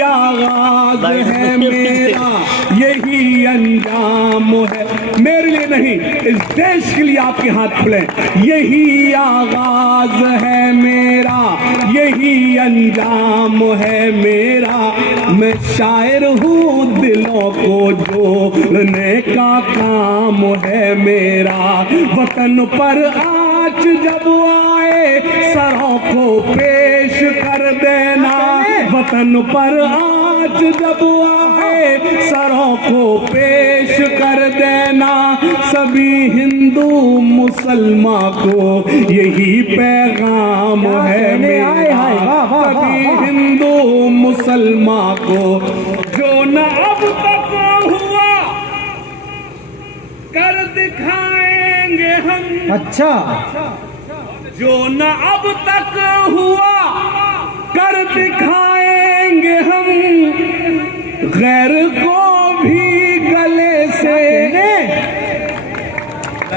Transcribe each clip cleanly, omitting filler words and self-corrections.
आगाज है मेरा, यही अंजाम है। मेरे लिए नहीं, इस देश के लिए आपके हाथ खुले। यही आगाज है मेरा, यही अंजाम है मेरा। मैं शायर हूँ, दिलों को जोड़ने का काम है मेरा। वतन पर आँच जब आए, सरों को पेश कर देना। वतन पर आँच जब आए, सरों को पेश कर देना। सभी हिंदू मुसलमान को यही पैगाम है मेरा। सभी हिंदू मुसलमान को जो न अब तक हुआ, कर दिखाएंगे हम। अच्छा, जो न अब तक हुआ, कर दिखाएंगे हम। गैर को भी गले से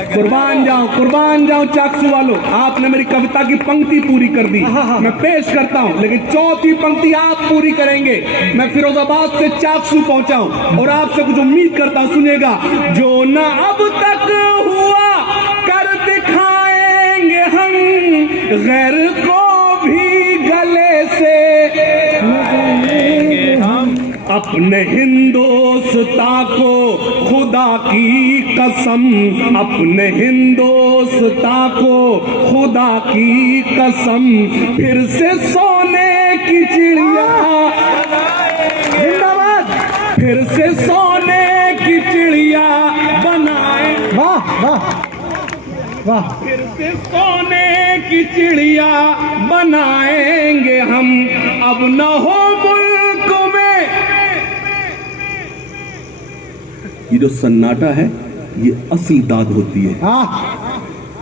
कुर्बान जाऊं चाकसू वालों। आपने मेरी कविता की पंक्ति पूरी कर दी, मैं पेश करता हूं, लेकिन चौथी पंक्ति आप पूरी करेंगे। मैं फिरोजाबाद से चाकसू पहुंचा हूं और आपसे कुछ उम्मीद करता हूं, सुनिएगा। जो न अब तक हुआ, कर दिखाएंगे हम। गैर को भी गले से अपने हिंदोस्ता को खुदा की कसम, अपने हिंदोस्ता को खुदा की कसम। फिर से सोने की चिड़िया जिंदाबाद, फिर से सोने की चिड़िया बनाए। वाह वाह वाह। फिर से सोने की चिड़िया बनाएंगे हम। अब न हो मुल्क में ये जो सन्नाटा है, ये असली दाद होती है,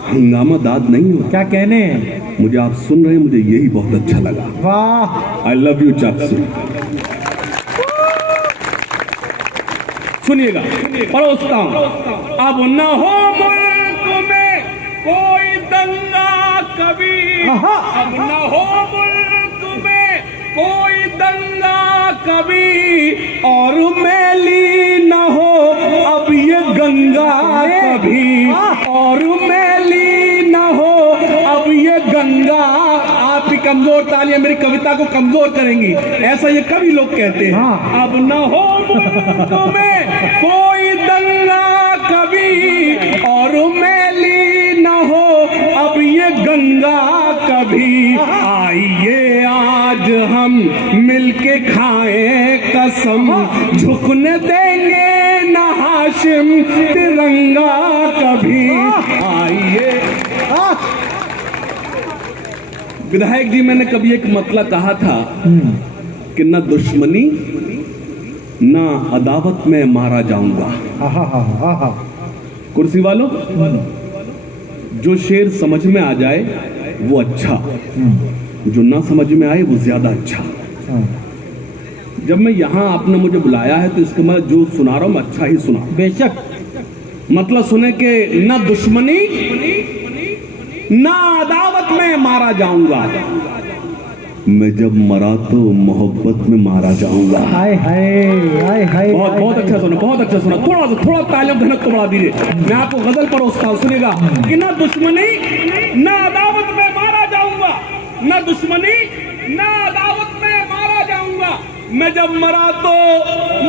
हंगामा दाद नहीं होता। क्या कहने हैं? मुझे आप सुन रहे हैं, मुझे यही बहुत अच्छा लगा। वाह, आई लव यू चाकसू। सुनिएगा, परोसता हूं। अब न हो मुल्क में कोई दंगा कभी, अब न हो मुल्क में कोई दंगा कभी। और मैली न हो अब ये गंगा कभी, और मैली न हो अब ये गंगा। आपकी कमजोर तालियां मेरी कविता को कमजोर करेंगी, ऐसा ये कभी लोग कहते हैं। अब न हो मुल्क में कोई दंगा कभी, और मैली न हो अब ये गंगा कभी। आइए आज हम मिलके खाएं कसम, झुकने देंगे न हाशिम तिरंगा कभी। आइए। विधायक जी, मैंने कभी एक मतलब कहा था कि न दुश्मनी न अदावत में मारा जाऊंगा। कुर्सी वालों, जो शेर समझ में आ जाए वो अच्छा, जो ना समझ में आए वो ज्यादा अच्छा। जब मैं यहाँ आपने मुझे बुलाया है तो इसका मतलब जो सुना रहा हूं मैं अच्छा ही सुना। बेशक, मतलब सुने कि ना दुश्मनी ना अदावत में मारा जाऊंगा, मैं जब मरा तो मोहब्बत में मारा जाऊंगा। हाय हाय हाय हाय। बहुत अच्छा सुना, बहुत अच्छा सुना। थोड़ा तालियों धनक को बढ़ा दीजिए। मैं आपको गजल परोसता हूं, सुनेगा कि ना दुश्मनी ना अदावत में मारा जाऊंगा, ना दुश्मनी ना अदावत में मारा जाऊंगा। मैं जब मरा तो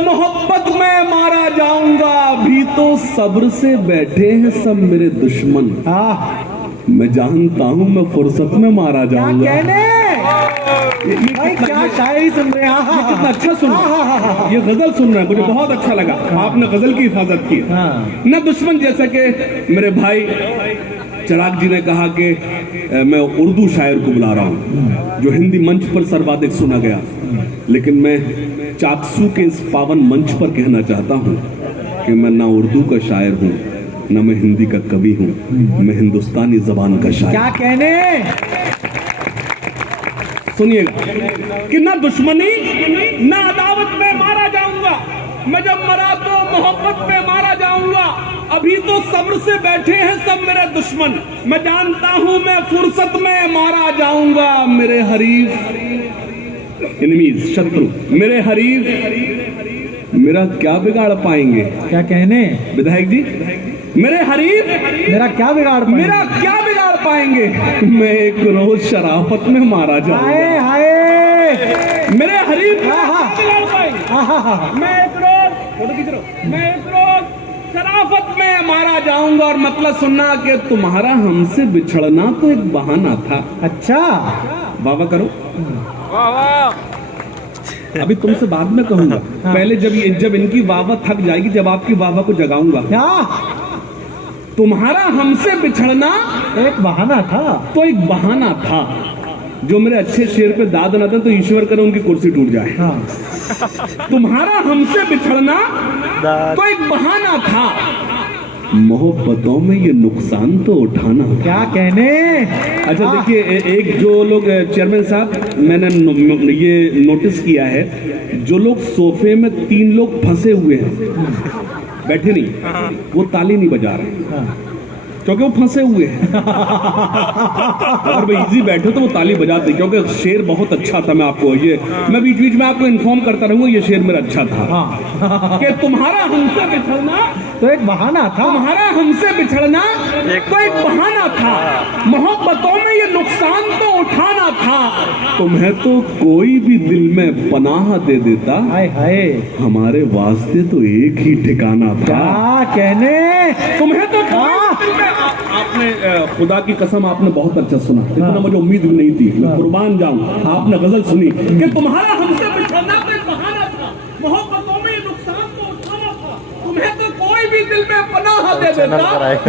मोहब्बत में मारा जाऊंगा। अभी तो सब्र से बैठे हैं सब मेरे दुश्मन, मैं जानता हूं मैं फुर्सत में मारा जाऊंगा। क्या कहने? क्या शायरी सुन रहे हैं? कितना अच्छा सुन रहे हैं, ये गजल सुन रहे हैं, मुझे बहुत अच्छा लगा। आपने गजल की हिफाजत की। न दुश्मन, जैसे कि मेरे भाई चिराग जी ने कहा कि मैं उर्दू शायर को बुला रहा हूँ जो हिंदी मंच पर सर्वाधिक सुना गया, लेकिन मैं चाकसू के इस पावन मंच पर कहना चाहता हूँ कि मैं ना उर्दू का शायर हूँ, न मैं हिंदी का कवि हूँ, मैं हिंदुस्तानी जबान का शायर। क्या कहने? सुनिएगा कि ना दुश्मनी ना अदावत में मारा जाऊंगा, मैं जब मरा तो मोहब्बत में मारा जाऊंगा। अभी तो सब्र से बैठे हैं सब मेरे दुश्मन, मैं जानता हूं मैं फुर्सत में मारा जाऊंगा। मेरे हरीफ एनिमीज, शत्रु, मेरे हरीफ मेरा क्या बिगाड़ पाएंगे? क्या कहने विधायक जी, मेरे हरीफ मेरा क्या बिगाड़ पाएंगे? मेरा क्या बिगाड़ पाएंगे? मैं एक रोज शराफत में मारा जाऊंगा। हाय हाय मेरे हरीफ हाँ, हाँ। क्या बिगाड़ पाएंगे? मैं एक रोज शराफत में मारा जाऊंगा। और मतलब सुनना कि तुम्हारा हमसे बिछड़ना तो एक बहाना था। अच्छा बाबा करो। अभी तुमसे बाद में कहूंगा। पहले जब इनकी वावा थक जाएगी, जब आपकी वावा को जगाऊंगा। क्या? तुम्हारा हमसे बिछड़ना एक बहाना था तो एक बहाना था। जो मेरे अच्छे शेर पे दाद न दे तो ईश्वर करे उनकी कुर्सी टूट जाए। हाँ। तुम्हारा हमसे बिछड़ना तो एक बहाना था। मोहब्बतों में ये नुकसान तो उठाना था। क्या कहने? अच्छा देखिए, एक जो लोग चेयरमैन साहब, मैंने ये नोटिस किया है, जो लोग सोफे में 3 लोग फंसे हुए हैं, बैठे नहीं, वो ताली नहीं बजा रहे क्योंकि वो फंसे हुए हैं। अगर वो इजी बैठे तो वो ताली बजाते, क्योंकि शेर बहुत अच्छा था। मैं बीच बीच में आपको इन्फॉर्म करता रहूंगा, ये शेर मेरा अच्छा था। कि तुम्हारा हमसे बिछड़ना तो एक बहाना था। तुम्हारा हमसे बिछड़ना तो एक बहाना था। मोहब्बतों में ये नुकसान तो उठाना था। तुम्हें तो कोई भी दिल में पनाह दे देता, हाय हाय हमारे वास्ते तो एक ही ठिकाना था। क्या कहने? तुम्हें तो आपने खुदा की कसम आपने बहुत अच्छा सुना। इतना मुझे उम्मीद भी नहीं थी, मैं कुर्बान जाऊं। आपने गजल सुनी कि तुम्हारा हमसे बिछड़ना तो एक बहाना था, मोहब्बतों में नुकसान तो उठाना था। तुम्हें तो कोई भी दिल में पनाह दे देता,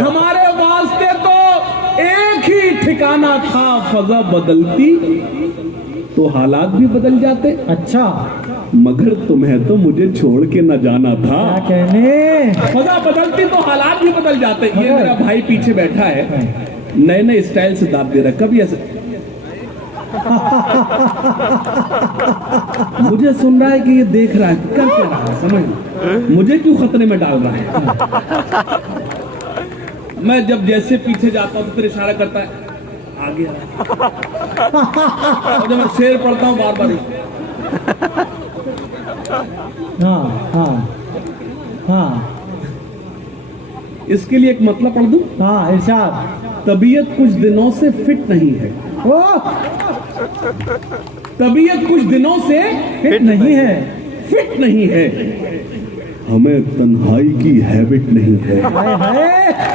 हमारे वास्ते तो एक ही ठिकाना था। फजा बदलती तो हालात भी बदल जाते। अच्छा, मगर तुम्हें तो मुझे छोड़ के न जाना था। क्या कहने? फजा बदलती तो हालात भी बदल जाते। ये मेरा भाई पीछे बैठा है, नए नए स्टाइल से दाब दे रहा है। कभी ऐसे मुझे सुन रहा है कि ये देख रहा है, कर क्या रहा है, समझ मुझे क्यों खतरे में डाल रहा है। मैं जब जैसे पीछे जाता हूँ तो फिर इशारा करता है आगे। जब मैं शेर पढ़ता हूँ बार बार हाँ हाँ हाँ, इसके लिए एक मतलब पढ़ दूं। हाँ इरशाद। तबीयत कुछ दिनों से फिट नहीं है। तबीयत कुछ दिनों से फिट नहीं है। फिट नहीं है। हमें तन्हाई की हैबिट नहीं है।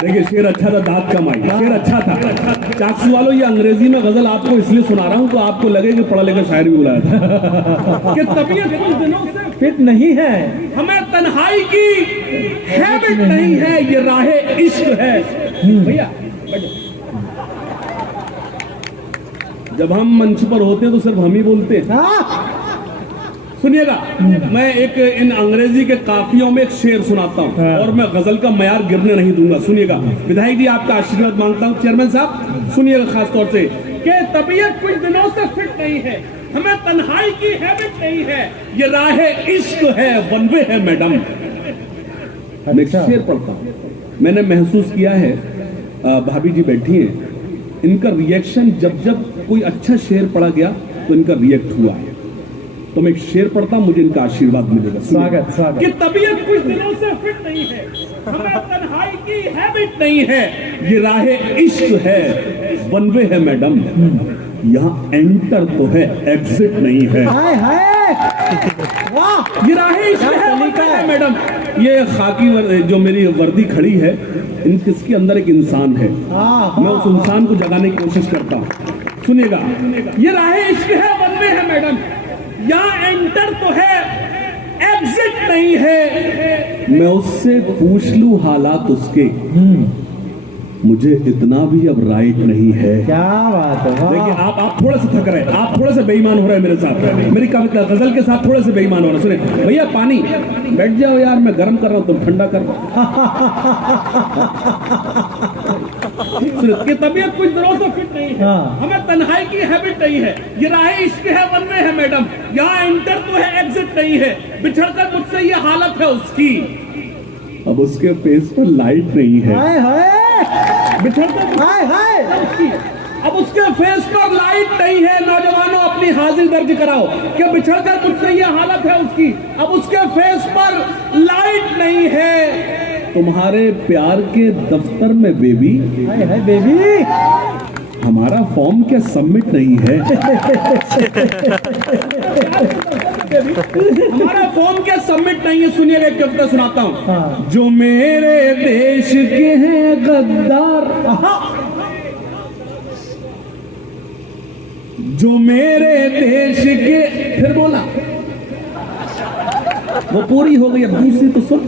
देखिए शेर अच्छा था, दांत कम आई, शेर अच्छा था। चाकसू वालों, ये अंग्रेजी में गजल आपको इसलिए सुना रहा हूँ तो आपको लगे कि पढ़ा लिखा शायर भी बुलाया था। कि तबीयत कुछ दिनों से फिट नहीं है, हमें तन्हाई की हैबिट नहीं है, ये राहे इश्क है। भैया जब हम मंच पर होते हैं तो सिर्फ हम ही बोलते हैं। सुनिएगा, मैं एक इन अंग्रेजी के काफियों में एक शेर सुनाता हूँ और मैं गजल का मयार गिरने नहीं दूंगा। सुनिएगा, विधायक जी आपका आशीर्वाद मांगता हूँ। चेयरमैन साहब सुनिएगा खास तौर से कि तबीयत कुछ दिनों से फिट नहीं है, हमें तन्हाई की हैबिट नहीं है, ये राहे इश्क है, वन वे है मैडम। मैं एक शेर पढ़ता हूँ। मैंने महसूस किया है, भाभी जी बैठी हैं, इनका रिएक्शन जब जब कोई अच्छा शेर पढ़ा गया तो इनका रिएक्ट हुआ है। तो मैं एक शेर पढ़ता हूं, मुझे इनका आशीर्वाद मिलेगा। स्वागत स्वागत। कि तबीयत कुछ दिनों से फिट नहीं है, हमें तन्हाई की हैबिट नहीं है, ये राहे इश्क है, वन वे है मैडम। यहाँ एंटर तो है, एग्जिट नहीं है। हाय हाय, वाह, ये राहे इश्क है, वन वे है मैडम। ये खाकी जो मेरी वर्दी खड़ी है, इसके अंदर एक इंसान है। मैं उस इंसान को जगाने की कोशिश करता हूँ। सुनिएगा, ये राहे इश्क है, वन वे है मैडम। यहाँ एंटर तो है, एग्जिट नहीं है। मैं उससे पूछ लूं हालात उसके, मुझे इतना भी अब राइट नहीं है। क्या बात है। देखिए आप थोड़ा सा थक रहे हैं, आप थोड़ा सा बेईमान हो रहे हैं मेरे साथ, मेरी कविता गजल के साथ थोड़े से बेईमान हो रहे हैं। सुने भैया, पानी बैठ जाओ यार, मैं गर्म कर रहा हूं, तुम ठंडा कर रहा हो। कि तबीयत कुछ दिनों से फिट नहीं है, हमें तन्हाई की हैबिट नहीं है, ये राहे इश्क है, वन वे है मैडम। यहाँ एंटर तो है, एग्जिट नहीं है। बिछड़कर मुझसे ये हालत है उसकी, अब उसके फेस पर लाइट नहीं है। हाय हाय, बिछड़कर हाय हाय, अब उसके फेस पर लाइट नहीं है। नौजवानों अपनी हाजिर दर्ज कराओ कि बिछड़कर मुझसे ये हालत है उसकी, अब उसके फेस पर लाइट नहीं है। तुम्हारे प्यार के दफ्तर में बेबी, हाय हाय बेबी, हमारा फॉर्म क्या सबमिट नहीं है? हमारा फॉर्म क्या सबमिट नहीं है? सुनिएगा एक कविता सुनाता हूँ। हाँ। जो मेरे देश के हैं गद्दार, जो मेरे देश के, फिर बोला वो पूरी हो गई, अब दूसरी तो सुन।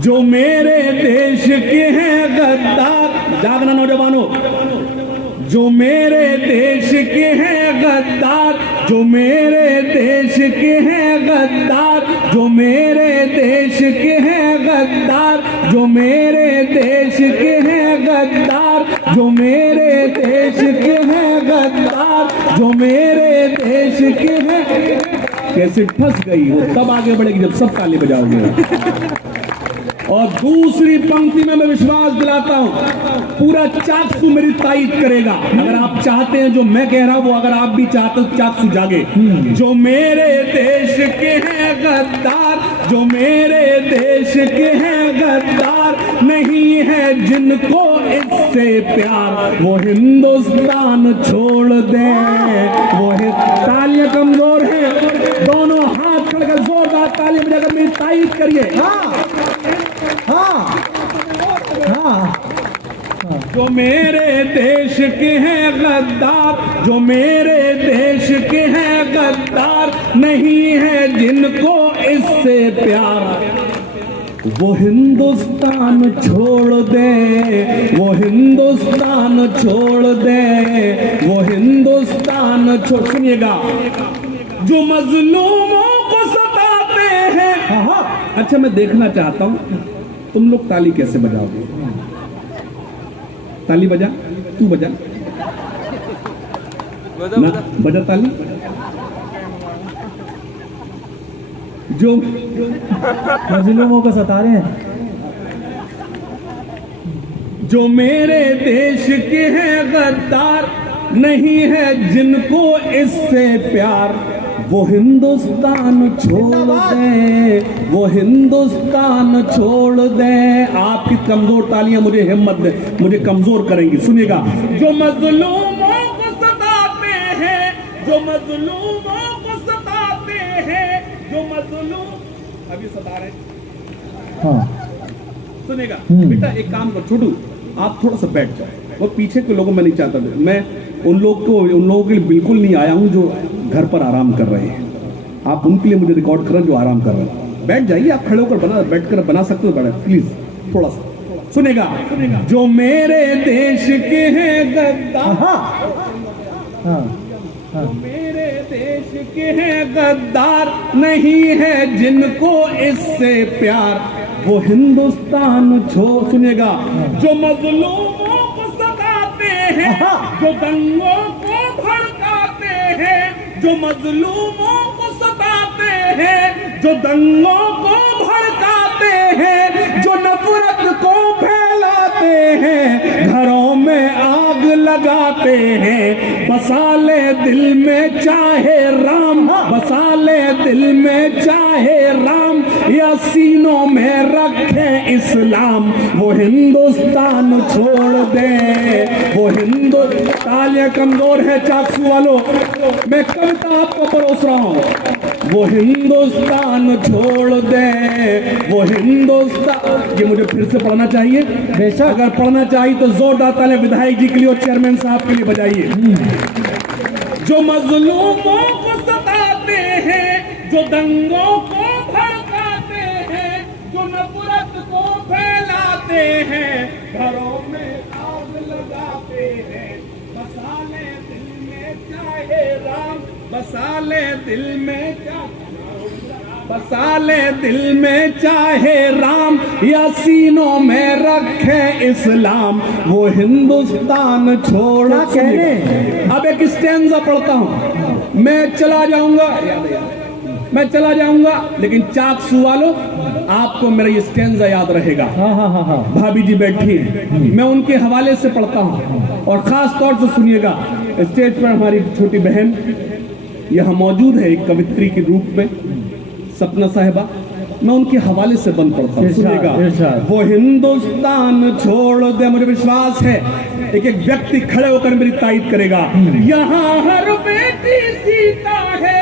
जो मेरे देश के हैं गद्दार, जागना नौजवानों, जो मेरे देश के हैं गद्दार, जो मेरे देश के हैं गद्दार, जो मेरे देश के हैं गद्दार, जो मेरे देश के हैं गद्दार, जो मेरे देश के हैं गद्दार, जो मेरे देश के हैं। कैसे फंस गई वो तब आगे बढ़ेगी जब सब ताली बजाओगे। और दूसरी पंक्ति में मैं विश्वास दिलाता हूं पूरा चाकसू मेरी तायीद करेगा। अगर आप चाहते हैं जो मैं कह रहा हूं वो अगर आप भी चाहते हो चाकसू जागे। जो मेरे देश के हैं गद्दार, जो मेरे देश के हैं गद्दार, नहीं है जिनको इससे प्यार, वो हिंदुस्तान छोड़ दे। वो तालियां कमजोर है, दोनों हाथ खड़कर जोरदार तालियां बजाकर मेरी तायीद करिए। हाँ हाँ हाँ। जो मेरे देश के हैं गद्दार, जो मेरे देश के हैं गद्दार, नहीं है जिनको इससे प्यार, वो हिंदुस्तान छोड़ दे, वो हिंदुस्तान छोड़ दे, वो हिंदुस्तान छोड़। सुनिएगा, जो मजलूमों को सताते हैं। अच्छा मैं देखना चाहता हूं तुम लोग ताली कैसे बजाओगे। ताली बजा, तू बजा ना, बजा ताली। जो मजलूमों को सता रहे हैं। जो मेरे देश के हैं गद्दार, नहीं है जिनको इससे प्यार, वो हिंदुस्तान छोड़ दे, वो हिंदुस्तान छोड़ दे। आपकी कमजोर तालियां मुझे हिम्मत दे, मुझे कमजोर करेंगी। सुनिएगा, जो मजलूमों को सताते हैं, जो मजलूमों को सताते हैं, जो मजलूम अभी सता रहे। हाँ। सुनेगा बेटा, एक काम कर छोटू, आप थोड़ा सा बैठ जाओ। वो पीछे के लोगों मैं नहीं चाहता, मैं उन लोगों के लिए बिल्कुल नहीं आया हूं जो घर पर आराम कर रहे हैं। आप उनके लिए मुझे रिकॉर्ड कर रहे हैं जो आराम कर रहे हैं। बैठ जाइए, आप खड़े होकर बैठकर बना सकते हो, बैठे प्लीज थोड़ा सा। सुनेगा, जो मेरे देश के हैं गद्दार, जो मेरे देश के हैं गद्दार, नहीं है जिनको इससे प्यार, वो हिंदुस्तान छोड़। सुनेगा, जो मजलूमों को सताते हैं, जो दंगों को भड़काते हैं, जो मजलूमों को सताते हैं, जो दंगों को भड़काते हैं, जो नफरत को फैलाते हैं, घरों में आग लगाते हैं, बसा ले दिल में चाहे राम, बसा ले दिल में चाहे राम, या सीनों में रखे इस्लाम, वो हिंदुस्तान छोड़ दे, वो हिंदू। तालियां कमजोर है चाकसू वालों, मैं कविता आपको परोस रहा हूं। वो हिंदुस्तान छोड़ दे, वो हिंदुस्तान। ये मुझे फिर से पढ़ना चाहिए बेशक, अगर पढ़ना चाहिए तो जोरदार तालियां विधायक जी के लिए और चेयरमैन साहब के लिए बजाइए। जो मजलूमों को सताते हैं, जो दंगों को भड़काते हैं, जो नफरत को फैलाते हैं, घरों में आग लगाते हैं, बसा ले दिल में चाहे राम, बसा ले दिल में चाहे, बसा ले दिल में चाहे राम, या सीनों में रखे इस्लाम, वो हिंदुस्तान छोड़। अब एक स्टैंजा पढ़ता हूं, मैं चला जाऊंगा, मैं चला जाऊंगा, लेकिन चाकसू वालों आपको मेरा ये स्टैंजा याद रहेगा। भाभी जी बैठी हैं, मैं उनके हवाले से पढ़ता हूं और खास तौर से सुनिएगा। स्टेज पर हमारी छोटी बहन यहाँ मौजूद है एक कवित्री के रूप में, सपना साहिबा। मैं उनके हवाले से बंद पड़ता हूँ, सुनिएगा। वो हिंदुस्तान छोड़ दे, मुझे विश्वास है एक एक व्यक्ति खड़े होकर मेरी तारीफ करेगा। यहाँ हर बेटी सीता है,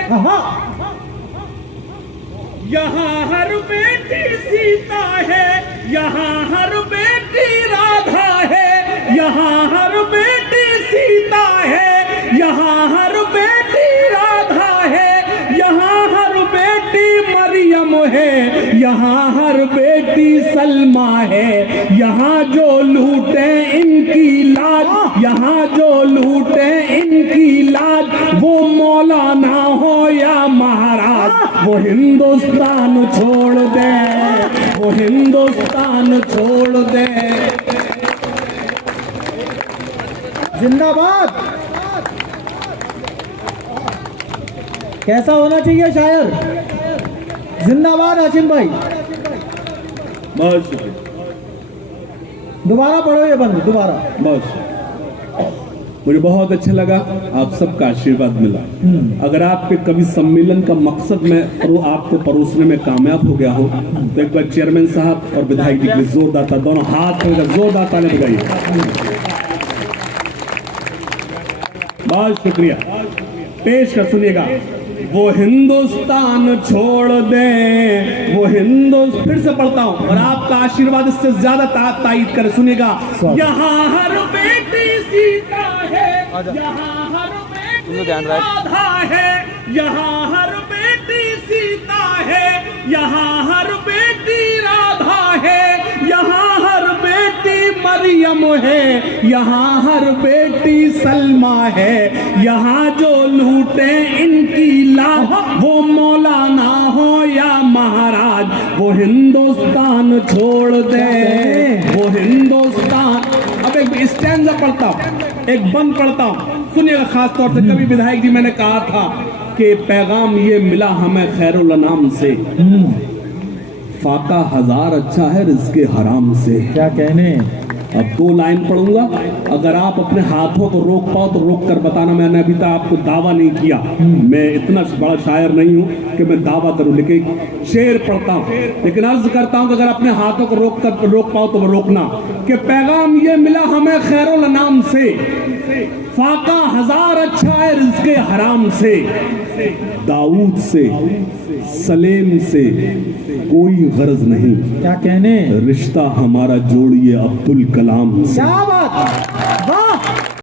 यहाँ हर बेटी सीता है, यहाँ हर बेटी राधा है, यहाँ हर बेटी सीता है, यहाँ हर बेटी राधा है, यहाँ हर बेटी मरियम है, यहाँ हर बेटी सलमा है। यहाँ जो लूटे इनकी लाज, यहाँ जो लूटे इनकी लाज, वो मौलाना हो या महाराज, वो हिंदुस्तान छोड़ दे, वो हिंदुस्तान छोड़ दे। जिंदाबाद। कैसा होना चाहिए शायर? जिंदाबाद हाशिम भाई। बहुत शुक्रिया। दोबारा पढ़ो ये बंद, दोबारा। बहुत मुझे बहुत अच्छा लगा, आप सबका आशीर्वाद मिला। अगर आपके कवि सम्मेलन का मकसद मैं आपको परोसने में कामयाब हो गया हो तो एक बार चेयरमैन साहब और विधायक जी के लिए जोरदार दोनों हाथ में जोरदार ताली बजाइए। बहुत शुक्रिया। पेश कर, सुनिएगा। वो हिंदुस्तान छोड़ दे, वो हिंदुस्तान, फिर से पढ़ता हूं और आपका आशीर्वाद इससे ज्यादा तायीद करे, सुनिएगा। यहाँ हर बेटी सीता है, यहाँ हर बेटी राधा है, यहाँ हर बेटी सीता है, यहाँ हर बेटी राधा है, यहाँ हर बेटी मरियम है, यहाँ हर बेटी सलमा है। यहाँ जो लूटे इनकी लाज, वो मौलाना हो या महाराज, वो हिंदुस्तान छोड़ दे, वो हिंदुस्तान। अब एक स्टैंजा पढ़ता हूं, एक बंद पढ़ता हूं, सुनिएगा। खास तौर से कभी विधायक जी मैंने कहा था कि पैगाम ये मिला हमें खैरुल अनाम से, फाका हजार अच्छा है रिज़्क़े हराम से। क्या कहने। अब 2 लाइन पढ़ूंगा, अगर आप अपने हाथों को रोक पाओ तो रोक कर बताना। मैंने अभी तक आपको दावा नहीं किया, मैं इतना बड़ा शायर नहीं हूं कि मैं दावा करूं, लेकिन शेर पढ़ता हूं, लेकिन अर्ज करता हूं कि अगर अपने हाथों को रोक पाओ तो वो रोकना। कि पैगाम ये मिला हमें खैरुल अनाम से, फाका हजार अच्छा है रिज़्क़े हराम से। दाऊद से सलेम से कोई गरज नहीं, क्या कहने। रिश्ता हमारा जोड़िए अब्दुल कलाम से। क्या बात।